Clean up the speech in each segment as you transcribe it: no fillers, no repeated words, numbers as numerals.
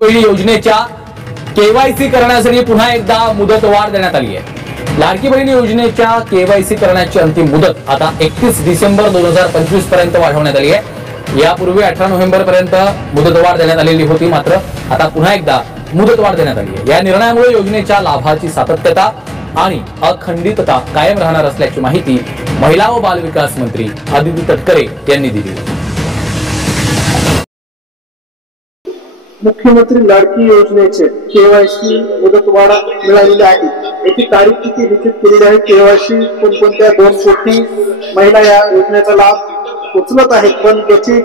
बहिणी योजनेच्या केवायसी करण्यासाठी पुन्हा एकदा मुदतवाढ देण्यात आली आहे। लाडकी बहीण योजनेच्या केवायसी करण्याची अंतिम मुदत आता 31 डिसेंबर 2025 पर्यंत वाढवण्यात आली आहे। यापूर्वी 18 नोव्हेंबर पर्यंत मुदतवाढ देण्यात आलेली होती, मात्र आता पुन्हा एकदा मुदतवाढ देण्यात आली आहे। या निर्णयामुळे योजनेच्या लाभाची सातत्यता आणि अखंडितता कायम राहणार असल्याची माहिती महिला व बाल विकास मंत्री आदिती तटकरे यांनी दिली। मुख्यमंत्री लाडकी योजनेचे केवायसी मुदतवाढ मिळालेली आहे। याची तारीख किती निश्चित केलेली आहे? केवायसी कोणकोणत्या 2 कोटी महिला या योजनेचा लाभ उचलत आहेत, पण त्याची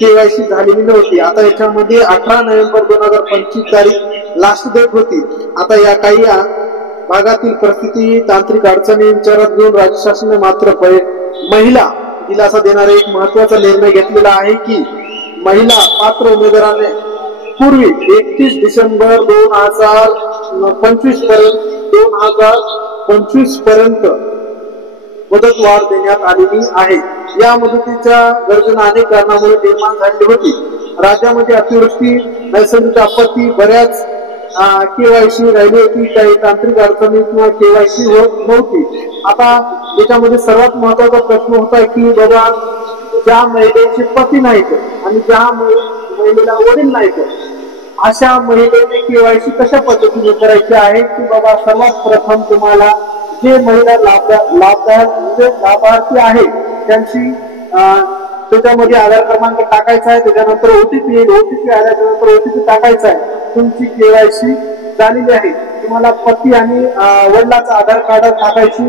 केवायसी झालेली नव्हती। आता याच्यामध्ये 18 नोव्हेंबर 2025 तारीख लास्ट डेट होती। आता या काही भागातील परिस्थिती, तांत्रिक अडचणी विचारात घेऊन राज्य शासनाने मात्र महिला दिलासा देणारा एक महत्वाचा निर्णय घेतलेला आहे की महिला पात्र उमेदवाराने पूर्वी 31 डिसेंबर 2025 पर्यंत मुदतवाढ देण्यात आलेली आहे। या मुदतीच्या गरजेने अनेक कारणामुळे निर्माण झालेली होती। राज्यामध्ये अतिवृष्टी, नैसर्गिक आपत्ती, बऱ्याच केवायसी राहिली होती, काही तांत्रिक अडचणी किंवा केवायसी होत नव्हती। आता याच्यामध्ये सर्वात महत्वाचा प्रश्न होता की बाबा ज्या महिलेचे पती नाहीत आणि ज्या महिलेला वडील नाहीत अशा महिलेने केवायसी कशा पद्धतीने करायची आहे की बाबा सर्वात प्रथम तुम्हाला जे महिला लाभार्थी आहे त्यांची त्याच्यामध्ये आधार क्रमांक टाकायचा आहे, त्याच्यानंतर ओटीपी येईल, ओटीपी आल्यानंतर ओटीपी टाकायचा आहे। तुमची केवायसी झालेली आहे। तुम्हाला पती आणि वडिलांचा आधार कार्ड टाकायची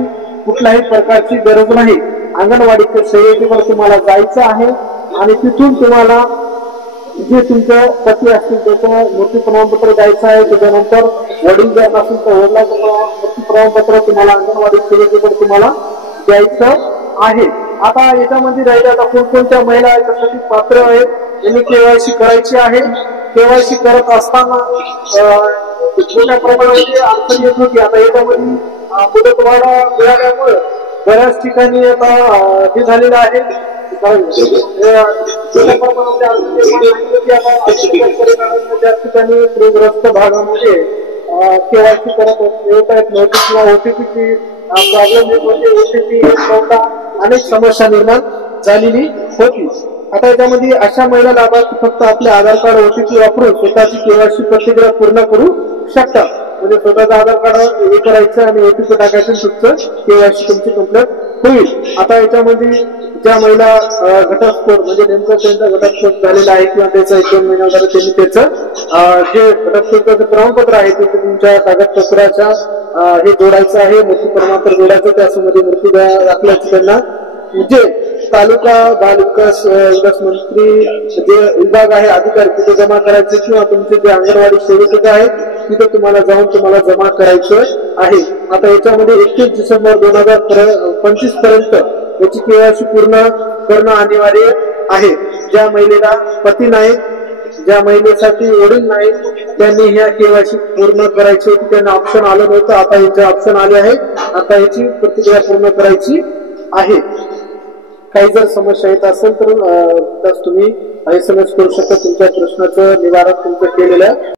कुठल्याही प्रकारची गरज नाही। अंगणवाडी सेवेवर तुम्हाला जायचं आहे आणि तिथून तुम्हाला जे तुमचं पती असतील त्याचं मृत्यू प्रमाणपत्र द्यायचं आहे। त्याच्यानंतर वडील जर नसेल तर वडिलांचं मृत्यू प्रमाणपत्र तुम्हाला अंगणवाडी सेवेवर तुम्हाला द्यायचं आहे। आता याच्यामध्ये राहिलं आता कोणकोणत्या महिला याच्यासाठी पात्र आहेत, त्यांनी केवायसी करायची आहे। केवायसी करत असताना मोठ्या प्रमाणामध्ये अडचण येत होती। आता याच्यामध्ये मुदतवाढ मिळाल्यामुळे बऱ्याच ठिकाणी आता हे झालेलं आहे, त्या ठिकाणी पूरग्रस्त भागामध्ये केवायसी करत येत आहेत नव्हती किंवा ओटीपीची प्रॉब्लेम येत होते, ओटीपी येत नव्हता, अनेक समस्या निर्माण झालेली होती। आता याच्यामध्ये अशा महिला लाभार्थी फक्त आपले आधार कार्ड ओटीपी वापरून स्वतःची केवायसी प्रक्रिया पूर्ण करू शकतात। म्हणजे स्वतःचं आधार कार्ड हे करायचं आणि ओटीपी टाकायचं, तुमचं केवायसी तुमची कंप्लीट होईल। आता याच्यामध्ये ज्या महिला घटस्फोट म्हणजे नेमकं त्यांचा घटस्फोट झालेला आहे किंवा त्याचा 1-2 महिना झाला, त्यांनी त्याचं जे घटस्फोटाचं प्रमाणपत्र आहे ते तुमच्या कागदपत्राच्या हे जोडायचं आहे, मृत्यू प्रमाणपत्र जोडायचं। त्यामध्ये मृत्यू दाखल्याचं त्यांना जे तालुका बाल विकास मंत्री जे विभाग आहे अधिकारी तिथे जमा करायचे किंवा तुमचे जे अंगणवाडी सेविका आहेत तिथे तुम्हाला जाऊन तुम्हाला जमा करायचं आहे। आता याच्यामध्ये 31 डिसेंबर 2025 पर्यंत याची केवायसी पूर्ण करणं अनिवार्य आहे। ज्या महिलेला पती नाही, ज्या महिलेसाठी वडील नाही, त्यांनी ह्या केवायसी पूर्ण करायची होती। त्यांना ऑप्शन आलं नव्हतं, आता याचे ऑप्शन आले आहे। आता याची प्रतिक्रिया पूर्ण करायची आहे। काही जर समस्या येत असेल तर तुम्ही SMS करू शकता, तुमच्या प्रश्नाचं निवारण तुमचं केलेलं आहे।